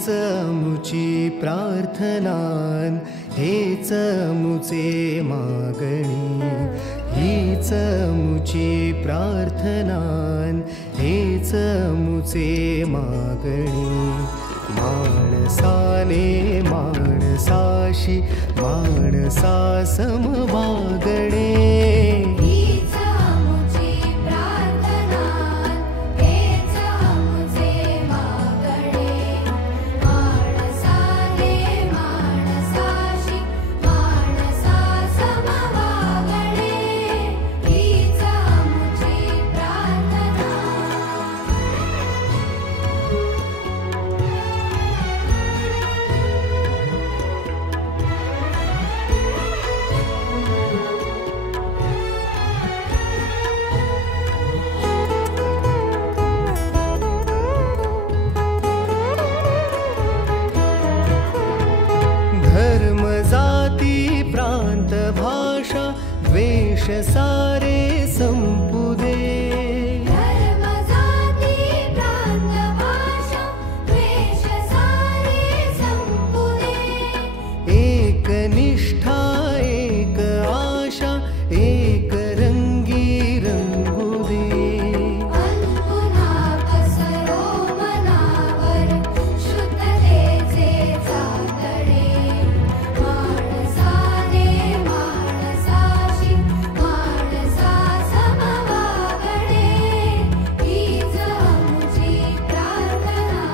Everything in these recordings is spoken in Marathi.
हेच मुची प्रार्थनान, हेच मुचे मागणी, हीच मुची प्रार्थनान, हेच मुचे मागणी। माणसाने माणसाशी माणसा सम वागणे, धर्म जाती प्रांत भाषा द्वेष सारे संपू दे, धर्म जाती प्रांत भाषा द्वेष सारे संपू दे। एक निष्ठा एक आशा एक रंगी रंगू दे, पुन्हा पसरो मनावर शुद्धतेचे चांदणे। माणसाने माणसाशी माणसा सम वागणे, हीच आमची प्रार्थना।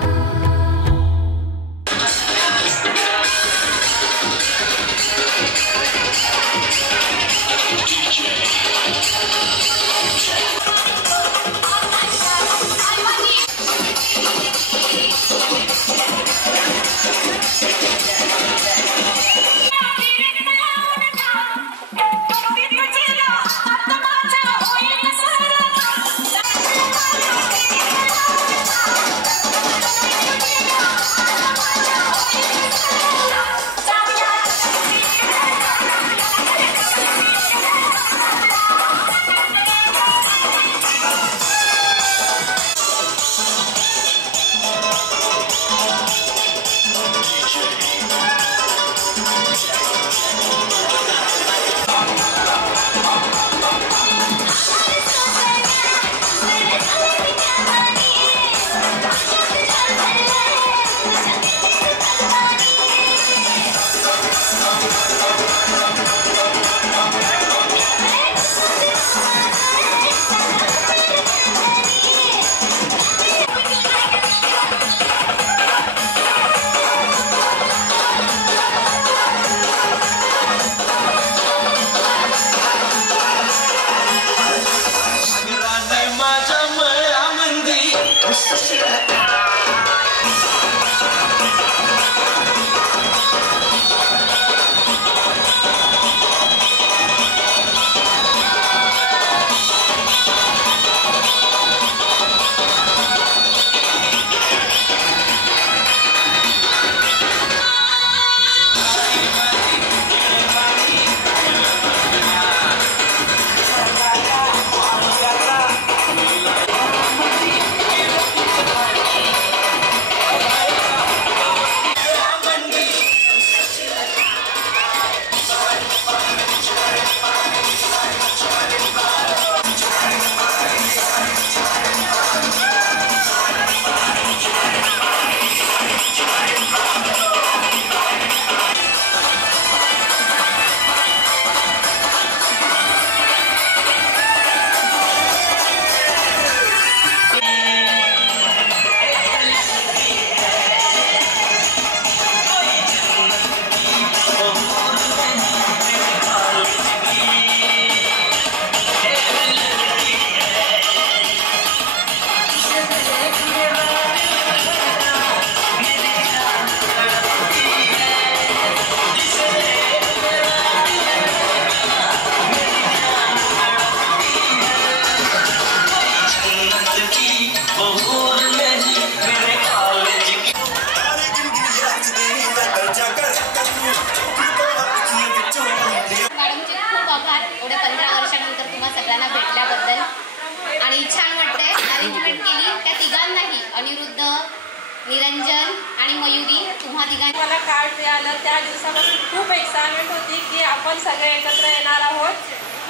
निरंजन आणि मयुरी तुम्हा तिघांनी मला कार्ड मिळालं त्या दिवसापासून खूप एक्साइटमेंट होती की आपण सगळे एकत्र येणार आहोत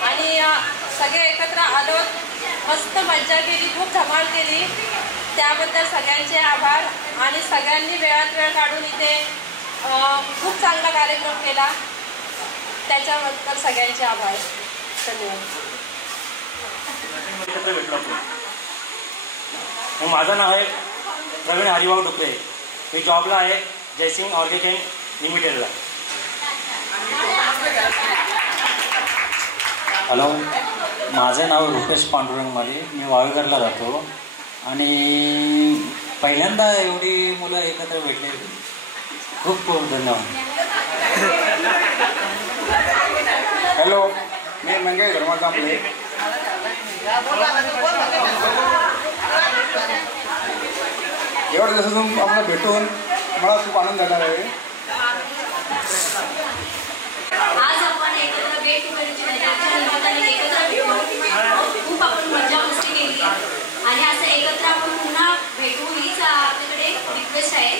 आणि सगळे एकत्र आलो, मस्त मज्जा केली, खूप धमाल केली. त्याबद्दल सगळ्यांचे आभार आणि सगळ्यांनी वेळात वेळ काढून इथे खूप चांगला कार्यक्रम केला, त्याच्याबद्दल सगळ्यांचे आभार. धन्यवाद. माझं नाव आहे प्रवीण हरिभाऊ डुकरे. मी जॉबला आहे जयसिंग ऑर्गेनिक लिमिटेडला. हॅलो, माझं नाव रुपेश पांडुरंग माले. मी वावेघरला राहतो आणि पहिल्यांदा एवढी मुलं एकत्र भेटले. खूप खूप धन्यवाद. हॅलो, मी मंगेश धर्मा कांबळे. एवढ्या दिवसातून आम्हाला भेटून मला खूप आनंद झाला आहे. आज आपण एकत्र खूप आपण मजा मस्ती केली आणि असं एकत्र आपण पुन्हा भेटू हीच आपल्याकडे रिक्वेस्ट आहे.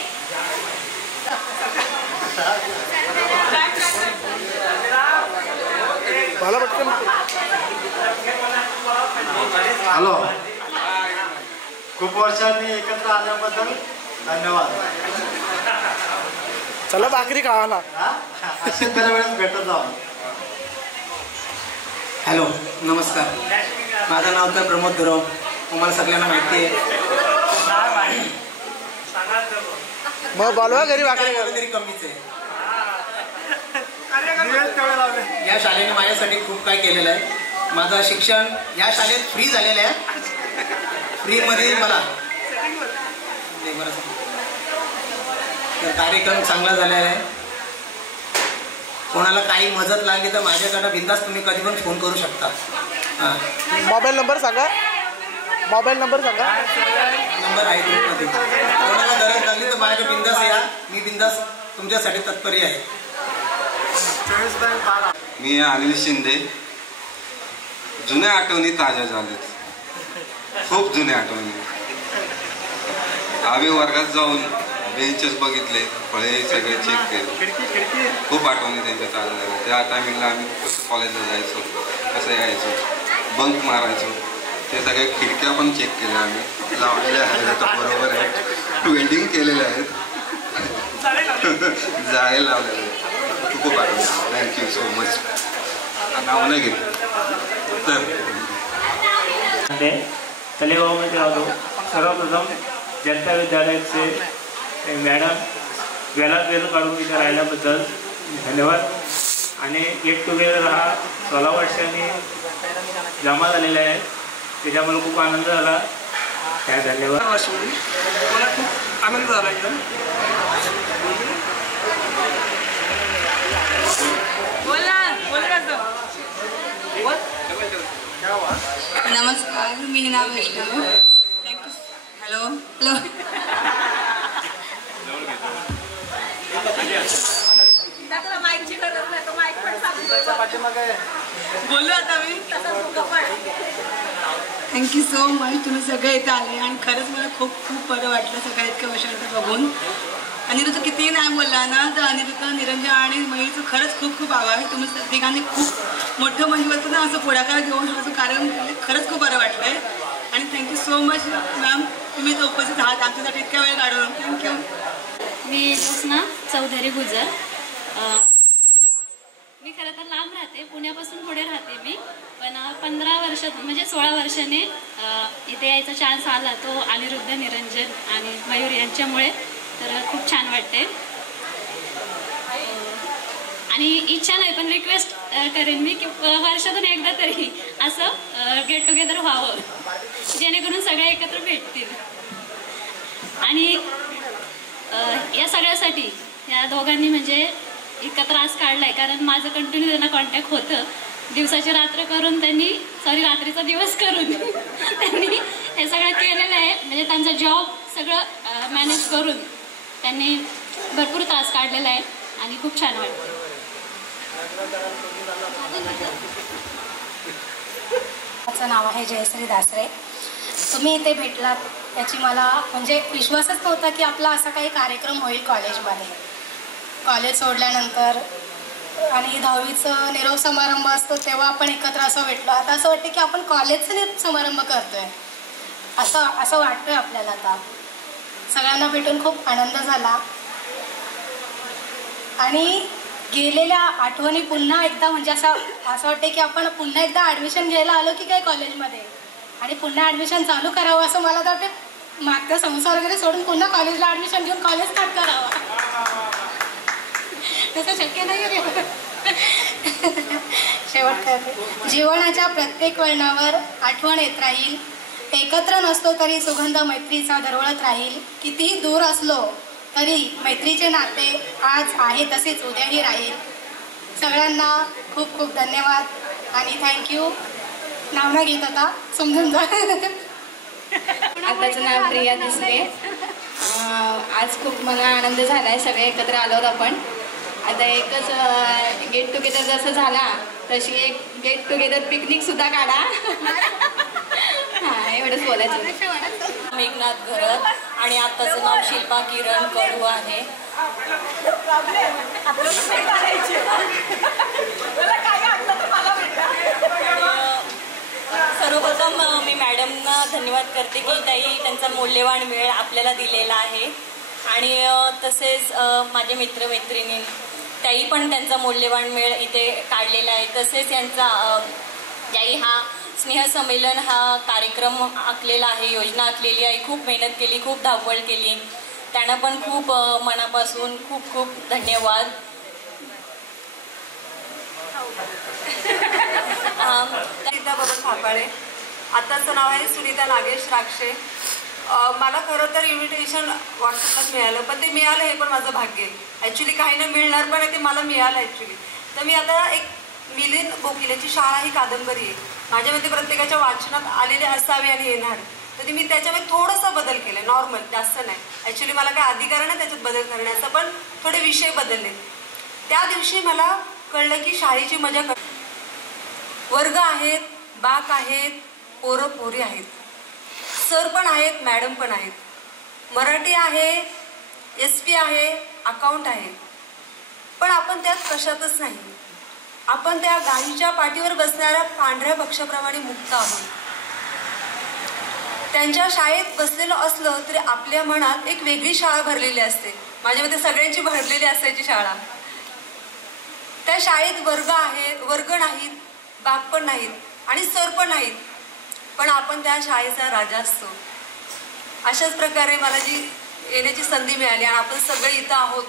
हॅलो, खूप वर्षांनी एकत्र आल्याबद्दल धन्यवाद. चला भाकरी खावा. असे दरवेळेस भेटत जाऊ. हॅलो, नमस्कार. माझं नाव तर प्रमोद गुरव. तुम्हाला सगळ्यांना माहिती आहे. मग बोलवा घरी भाकरी तरी कमीच आहे. या शाळेने माझ्यासाठी खूप काय केलेलं आहे. माझं शिक्षण या शाळेत फ्री झालेलं आहे. फ्रीमध्ये मला तर कार्यक्रम चांगला झालेला आहे. कोणाला काही मदत लागली तर माझ्याकडे बिंदास तुम्ही कधी पण फोन करू शकता. मोबाईल नंबर सांगा. मोबाईल नंबर सांगा. नंबर आहे ग्रुपमध्ये. कोणाला गरज लागली तर माझ्याकडे बिंदास या. मी बिंदास तुमच्यासाठी तत्पर आहे. मी अनिल शिंदे. जुन्या आठवणी ताज्या झाल्यात. खूप जुन्या आठवणी. आम्ही वर्गात जाऊन बेंचेस बघितले, फळे सगळे चेक केले. खूप आठवणी त्यांच्या ताज्या झाल्या. त्या टायमिंगला आम्ही कसं कॉलेजला जायचो, कसं यायचो, बंक मारायचो. ते सगळ्या खिडक्या पण चेक केल्या आम्ही. लावलेल्या आहेत बरोबर आहे, वेल्डिंग केलेल्या आहेत, जाळे लावलेले आहेत. खूप आठवणी. Thank you so much. नाव नाही घेतलं तर तलेगावमध्ये राहतो. सर्वप्रथम जनता विद्यालयाचे मॅडम वेळात वेळ काढून इथे राहिल्याबद्दल धन्यवाद. आणि गेट टुगेदर हा 16 वर्षांनी जमा झालेला आहे, त्याच्यामुळे खूप आनंद झाला. त्या धन्यवाद. मला खूप आनंद झाला एकदम. नमस्कार, मी हिना वैष्णव. थँक्यू. Hello hello. बोलू आता मी. Thank you so much. तुम्ही सगळे इथे आले आणि खरंच मला खूप खूप बरं वाटलं सगळ्या इतक्या वर्षांचं बघून. अनिरुद्ध कितीही नाही बोलला ना तर अनिरुद्ध, निरंजन आणि मयूरचं खरंच खूप खूप आभार. तुम्ही तिघांनी खूप मोठं म्हणजे बोलतो ना असं पुढाकार घेऊन हा जो कार्यक्रम केला, खरंच खूप बरं वाटलं आहे. आणि थँक्यू सो मच मॅम, तुम्ही इथं उपस्थित आहात आमच्यासाठी इतक्या वेळ काढून. थँक्यू. मी ज्योत्स्ना चौधरी गुजर. मी खरं तर लांब राहते, पुण्यापासून पुढे राहते मी. पण 15 वर्षात म्हणजे 16 वर्षाने इथे यायचा चान्स आला तो अनिरुद्ध, निरंजन आणि मयूर यांच्यामुळे. तर खूप छान वाटते. आणि इच्छा नाही पण रिक्वेस्ट करेन मी की वर्षातून एकदा तरी असं गेट टुगेदर व्हावं, जेणेकरून सगळे एकत्र भेटतील. आणि या सगळ्यासाठी या दोघांनी म्हणजे इतका त्रास काढलाय, कारण माझं कंटिन्यू त्यांना कॉन्टॅक्ट होतं. दिवसाची रात्र करून त्यांनी रात्रीचा दिवस करून त्यांनी हे सगळं केलेलं आहे. म्हणजे त्यांचा जॉब सगळं मॅनेज करून त्यांनी भरपूर त्रास काढलेला आहे आणि खूप छान वाटतं. माझं नाव आहे जयश्री दासरे. तुम्ही इथे भेटलात याची मला म्हणजे विश्वासच नव्हता की आपला असा काही कार्यक्रम होईल कॉलेजमध्ये. कॉलेज सोडल्यानंतर आणि 10वीचं निरोप समारंभ असतो तेव्हा आपण एकत्र असं भेटलो. आता असं वाटतं की आपण कॉलेजचा निरोप समारंभ करतोय असं वाटतंय आपल्याला. आता सगळ्यांना भेटून खूप आनंद झाला आणि गेलेल्या आठवणी पुन्हा एकदा म्हणजे असं वाटतं की आपण पुन्हा एकदा ॲडमिशन घ्यायला आलो की काय कॉलेजमध्ये आणि पुन्हा ॲडमिशन चालू करावं असं मला तर वाटतं. मागचा संसार वगैरे सोडून पुन्हा कॉलेजला ॲडमिशन घेऊन कॉलेज स्टार्ट करावं तसं शक्य नाही. शेवट करते. जीवनाच्या प्रत्येक वळणावर आठवण येत राहील. एकत्र नसलो तरी सुगंध मैत्रीचा दरवळत राहील. कितीही दूर असलो तरी मैत्रीचे नाते आज आहे तसेच उद्याही राहील. सगळ्यांना खूप खूप धन्यवाद आणि थँक्यू. नाव न घेत आता समजून जा. आताचं नाव प्रिया दिसले. आज खूप मला आनंद झाला आहे. सगळे एकत्र आलो आपण. आता एकच गेट टुगेदर जसं झाला तशी एक गेट टुगेदर पिकनिकसुद्धा काढा. हां एवढंच बोलायचं. मेघनाथ घरत आणि आत्ताचं नाव शिल्पा किरण कडू आहे. सर्वप्रथम मी मॅडमना धन्यवाद करते की त्यांचा मौल्यवान वेळ आपल्याला दिलेला आहे आणि तसेच माझे मित्रमैत्रिणी त्याही पण त्यांचा मौल्यवान वेळ इथे काढलेला आहे. तसेच यांचा ज्याही हा स्नेहसंमेलन हा कार्यक्रम आखलेला आहे, योजना आखलेली आहे, खूप मेहनत केली, खूप धावपळ केली, त्यांना पण खूप मनापासून खूप खूप धन्यवाद. सुनीता बबन थापाळे. आताचं नाव आहे सुनीता नागेश राक्षे. मला खरं तर इन्व्हिटेशन व्हॉट्सअपलाच मिळालं पण ते मिळालं हे पण माझं भाग्य आहे. ॲक्च्युली काही ना मिळणार पण आहे ते मला मिळालं ॲक्च्युली. तर मी आता एक मिलिंद बोकिलेची शाळा ही कादंबरी आहे माझ्या मते प्रत्येकाच्या वाचनात आलेले असावे आणि येणार. तर मी त्याच्यामध्ये थोडासा बदल केला आहे. नॉर्मल जास्त नाही. ॲक्च्युली मला काय अधिकार नाही त्याच्यात बदल करण्याचा पण थोडे विषय बदलले. त्या दिवशी मला कळलं की शाळेची मजा वर्ग आहेत, बाक आहेत, पोरं पोरी आहेत, सर पण आहेत, मॅडम पण आहेत, मराठी आहे, SP आहे, अकाउंट आहे. पण आपण त्यात कशातच नाही. आपण त्या गाईच्या पाठीवर बसणाऱ्या पांढऱ्या पक्षाप्रमाणे मुक्त आहोत. त्यांच्या शाळेत बसलेलं असलं तरी आपल्या मनात एक वेगळी शाळा भरलेली असते. माझ्या मते सगळ्यांची भरलेली असायची शाळा. त्या शाळेत वर्ग नाहीत, बाग पण नाहीत आणि सर पण नाहीत पण आपण त्या शाळेचा राजा असतो. अशाच प्रकारे मला जी येण्याची संधी मिळाली आणि आपण सगळे इथं आहोत.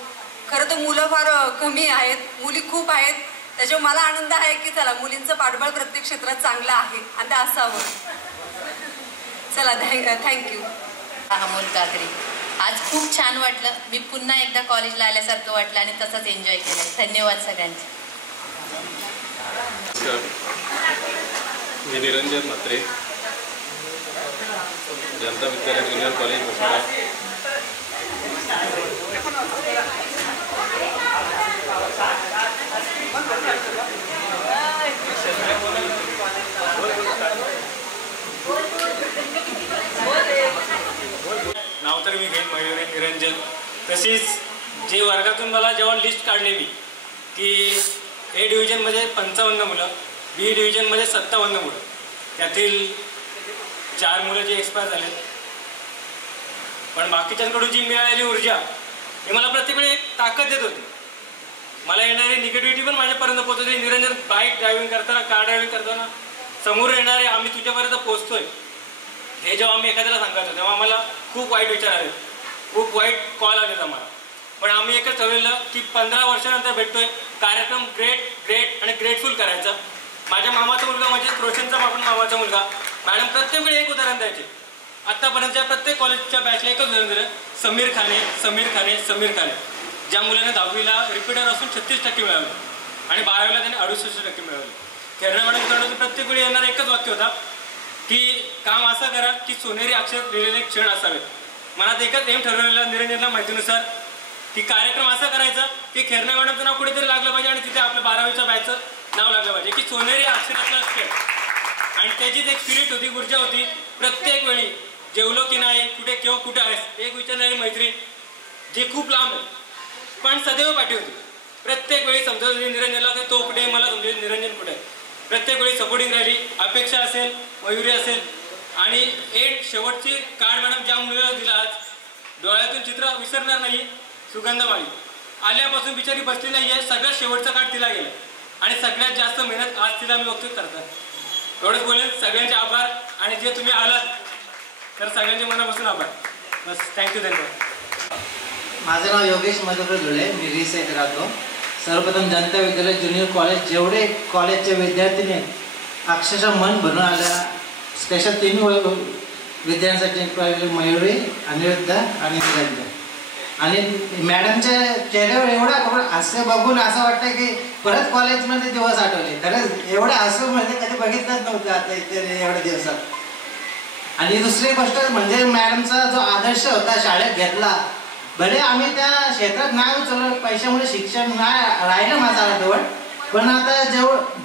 खरं तर मुलं फार कमी आहेत, मुली खूप आहेत. त्याच्यामुळे मला आनंद आहे की चला मुलींचं पाठबळ प्रत्येक क्षेत्रात चांगलं आहे आणि ते असावं. चला थँक्यू. अमोल काकरी. आज खूप छान वाटलं. मी पुन्हा एकदा कॉलेजला आल्यासारखं वाटलं आणि तसंच एन्जॉय केलं. धन्यवाद सगळ्यांचे. मी निरंजन म्हात्रे, जनता विद्यालय ज्युनियर कॉलेज मोखाडा. नाव तर मी घेईन मयुरी निरंजन. तशीच जे वर्गातून मला जेव्हा लिस्ट काढली मी की A डिव्हिजनमध्ये 55 मुलं, B डिव्हिजनमध्ये 57 मुलं, त्यातील 4 मुलं जे एक्सपायर झाले पण बाकीच्यांकडून जी मिळालेली ऊर्जा हे मला प्रत्येक वेळी एक ताकद देत होती. मला येणारी निगेटिव्हिटी पण माझ्यापर्यंत पोहोचवते. निरंजन बाईक ड्रायव्हिंग करताना, कार ड्रायव्हिंग करताना समोर येणारे आम्ही तुझ्यापर्यंत पोहोचतोय हे जेव्हा आम्ही एखाद्याला सांगायचो तेव्हा आम्हाला खूप वाईट विचार आले, खूप वाईट कॉल आलेत आम्हाला. पण आम्ही एकच ठरवलेलं की 15 वर्षानंतर भेटतोय, कार्यक्रम ग्रेट आणि ग्रेटफुल करायचा. माझ्या मामाचा मुलगा म्हणजे रोशनचा मामाचा मुलगा मॅडम प्रत्येक वेळी एक उदाहरण द्यायचे. आत्तापर्यंतच्या प्रत्येक कॉलेजच्या बॅचला एकच उदाहरण दिलं, समीर खाने. ज्या मुलाने 10वीला रिपीटर असून 36% मिळालं आणि 12वीला त्याने 68% मिळवलं. केरळ मॅडम उदाहरणाचं प्रत्येक वेळी येणारा एकच वाक्य होता की काम असं करा की सोनेरी अक्षर लिहिलेले क्षण असावेत. मनात एकच एम ठरवलेला निरंजनला माहितीनुसार की कार्यक्रम असा करायचा की खेरणे मॅडमचं नाव कुठेतरी लागलं पाहिजे आणि तिथे आपल्या 12वीच्या बॅचचं नाव लागलं पाहिजे की सोनेरी अक्षरातला खेळ. आणि त्याचीच एक स्पिरिट होती, ऊर्जा होती. प्रत्येक वेळी जेवलो की नाही, कुठे किंवा कुठे आहेस, एक विचारणारी मैत्री जी खूप लांब आहे पण सदैव पाठी होती. प्रत्येक वेळी समजत होती निरंजनला की तो कुठे, मला समजेल निरंजन कुठे. प्रत्येक वेळी सपोर्टिंग राहिली. अपेक्षा असेल, मयुरी असेल आणि एक शेवटची कार्ड मॅडम ज्या मुलीला दिला आज, डोळ्यातून चित्र विसरणार नाही. सुगंधमाळी आल्यापासून बिचारी बसली नाही आहे, सगळ्यात शेवटचं कार्ड तिला गेलं आणि सगळ्यात जास्त मेहनत आज तिला मी बघतोय करतात. एवढंच बोलेन. सगळ्यांचे आभार आणि जे तुम्ही आलात तर सगळ्यांचे मनापासून आभार. बस थँक्यू, धन्यवाद. माझं नाव योगेश मधुकर धुळे, मी रिसेट राहतो. सर्वप्रथम जनता विद्यालय ज्युनियर कॉलेज जेवढे कॉलेजचे विद्यार्थी अक्षरशः मन भरून आल्या. स्पेशल 3 विद्यार्थ्यांसाठी मयुरी, अनिरुद्ध आणि निरंजन. आणि मॅडमच्या चेहऱ्यावर एवढा हास्य बघून असं वाटतं की परत कॉलेजमध्ये दिवस आठवले. खरंच एवढं हसू म्हणजे कधी बघितलंच नव्हतं आता इथे एवढ्या दिवसात. आणि दुसरी गोष्ट म्हणजे मॅडमचा जो आदर्श होता शाळेत घेतला, भले आम्ही त्या क्षेत्रात नाही उचललं, पैशामुळे शिक्षण नाही राहिलं माझ्या जवळ, पण आता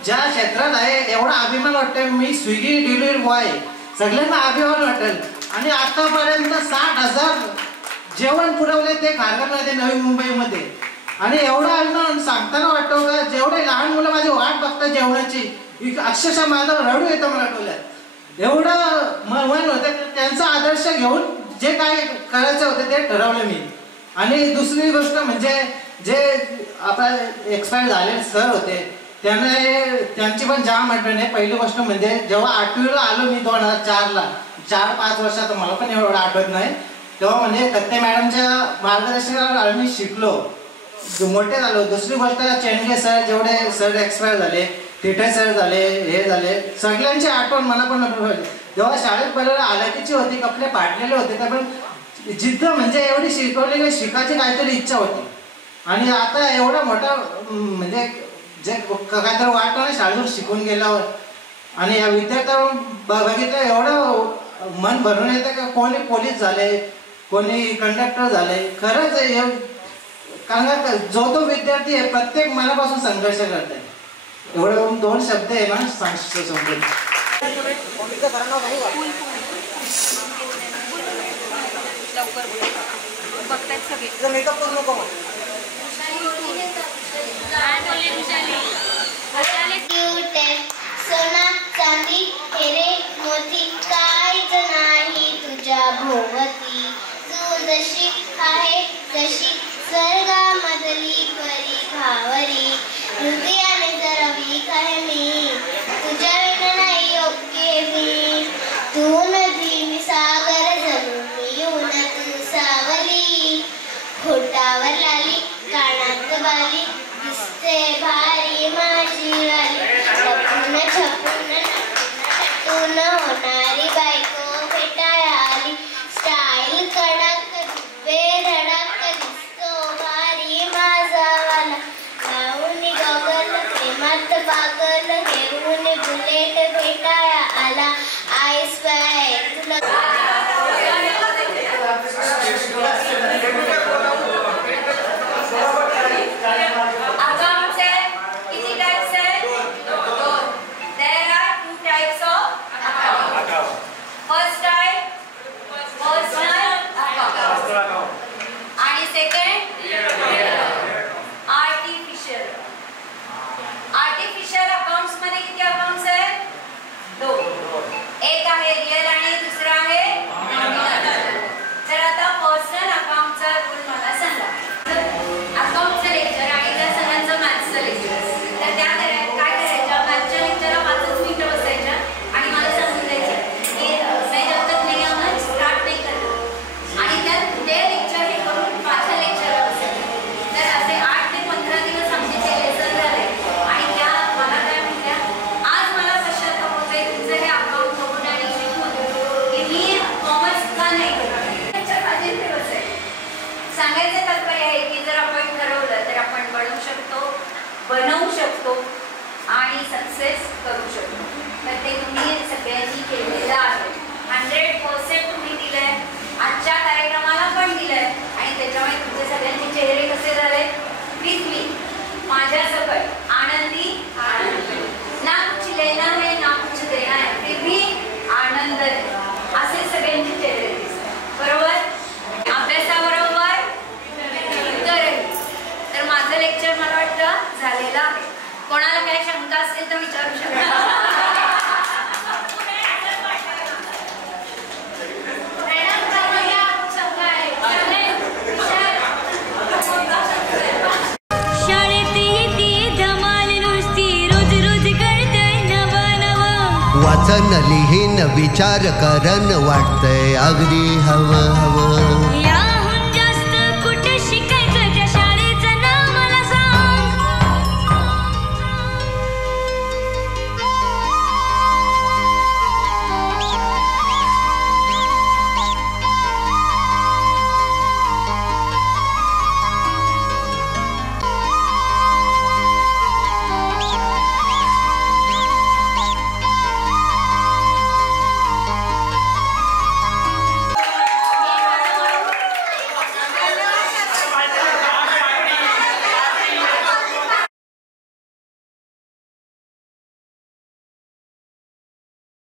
ज्या क्षेत्रात आहे एवढा अभिमान वाटतोय. मी स्विगी डिलिव्हरी बॉय, सगळ्यांना अभिमान वाटेल. आणि आतापर्यंत 60,000 जेवण पुरवले ते खारघरमध्ये, नवी मुंबईमध्ये. आणि एवढा अभिमान सांगताना वाटतो का जेवढे लहान मुलं माझी वाट बघतात जेवणाची, अक्षरशः माझं रडू येतं मला डोळ्यात. एवढं मन होतं. त्यांचा आदर्श घेऊन जे काय करायचं होतं ते ठरवलं मी. आणि दुसरी गोष्ट म्हणजे जे आपला एक्सपायर झालेले सर होते त्यांची पण जाम आठवण आहे. पहिली गोष्ट म्हणजे जेव्हा 8वीला आलो मी 2004ला, 4-5 वर्षात, मला पण एवढं आठवत नाही, तेव्हा म्हणजे कत्ते मॅडमच्या मार्गदर्शनावर आम्ही शिकलो, मोठे झालो. दुसरी गोष्ट चेंडगे सर, जेवढे सर एक्सपायर झाले, तिथे सर झाले, हे झाले, सगळ्यांची आठवण मला पण आठवली. जेव्हा शाळेत पहिल्या आलाकीची होती, कपडे फाटलेले होते, त्या पण जिद्द म्हणजे एवढी शिकवली, शिकायची काहीतरी इच्छा होती. आणि आता एवढा मोठा म्हणजे जे काहीतरी वाटतं ना शाळेतून शिकून गेल्यावर. आणि या विद्यार्थ्यांवर बघितलं एवढं मन भरून येतं का कोणी पोलीस झाले, कोणी कंडक्टर झाले. खरंच कारण जो तो विद्यार्थी आहे प्रत्येक मनापासून संघर्ष करत आहे. एवढं 2 शब्द आहे ना संपले. सोना चांदी हिरे मोती काहीच नाही तुझ्या भोवती. तू जशी आहे तशी स्वर्गामधली परी भावरी. हृदयाने जरवी आहे मी तुझ्या विना नाही योग्य मी. तू नदी मी सागर जणू मी येऊन तू सावली. होटावर लाली कानात बाली दिसते भारी माझी वाली. छपून छपून नटून होणारी बायको भेटायला आली. स्टाईल कडक बेधडक दिसतो भारी माझा वाला. लावून गॉगल प्रेमात पागल घेऊन बुलेट भेटायला आला. आय स्वेअर तुला आणि सेकंड आर्टिफिशियल अकाउंट्स मध्ये किती अकाउंट्स आहेत? 2. एक आहे रिअल आणि दुसरा आहे नॉमिनल. तर आता पर्सनल अकाउंटचा रूल मला सांगा. अकाउंटचं लेक्चर आणि त्या सगळ्यांचं मॅथ्सचं लेक्चर, तर त्या काय करायच्या, मॅथ्सच्या लेक्चरला 5 मिनिटं बसायच्या आणि मला समजून द्यायचं की मैं जब तक नहीं आऊंगा स्टार्ट नहीं करना. आणि त्यात ते लेक्चर हे करून 5 लेक्चरला बसायचं. तर असे 8 ते 15 दिवस आमचे ते लेसन झाले. आणि त्या मला काय म्हणल्या, आज मला पश्चाताप होतोय तुमचं हे अकाउंट बघून आणि शिकून की मी कॉमर्स का नाही करत. लेक्चर अजिंक्य बसायचं. सांगायचं तात्पर्य आहे की जर आपण ठरवलं तर आपण बनवू शकतो आणि सक्सेस करू शकतो. तर ते तुम्ही सगळ्यांनी केलेलं आहे. 100% तुम्ही दिलंय. आजच्या कार्यक्रमाला पण दिलंय. आणि त्याच्यामुळे तुमचे सगळ्यांचे चेहरे कसे झाले? विथ मी माझ्या सकट आनंदी. ना कुछ लेना है ना कुछ देना है. वाचन लिहीन विचार करन वाटतंय अगदी हवं हवं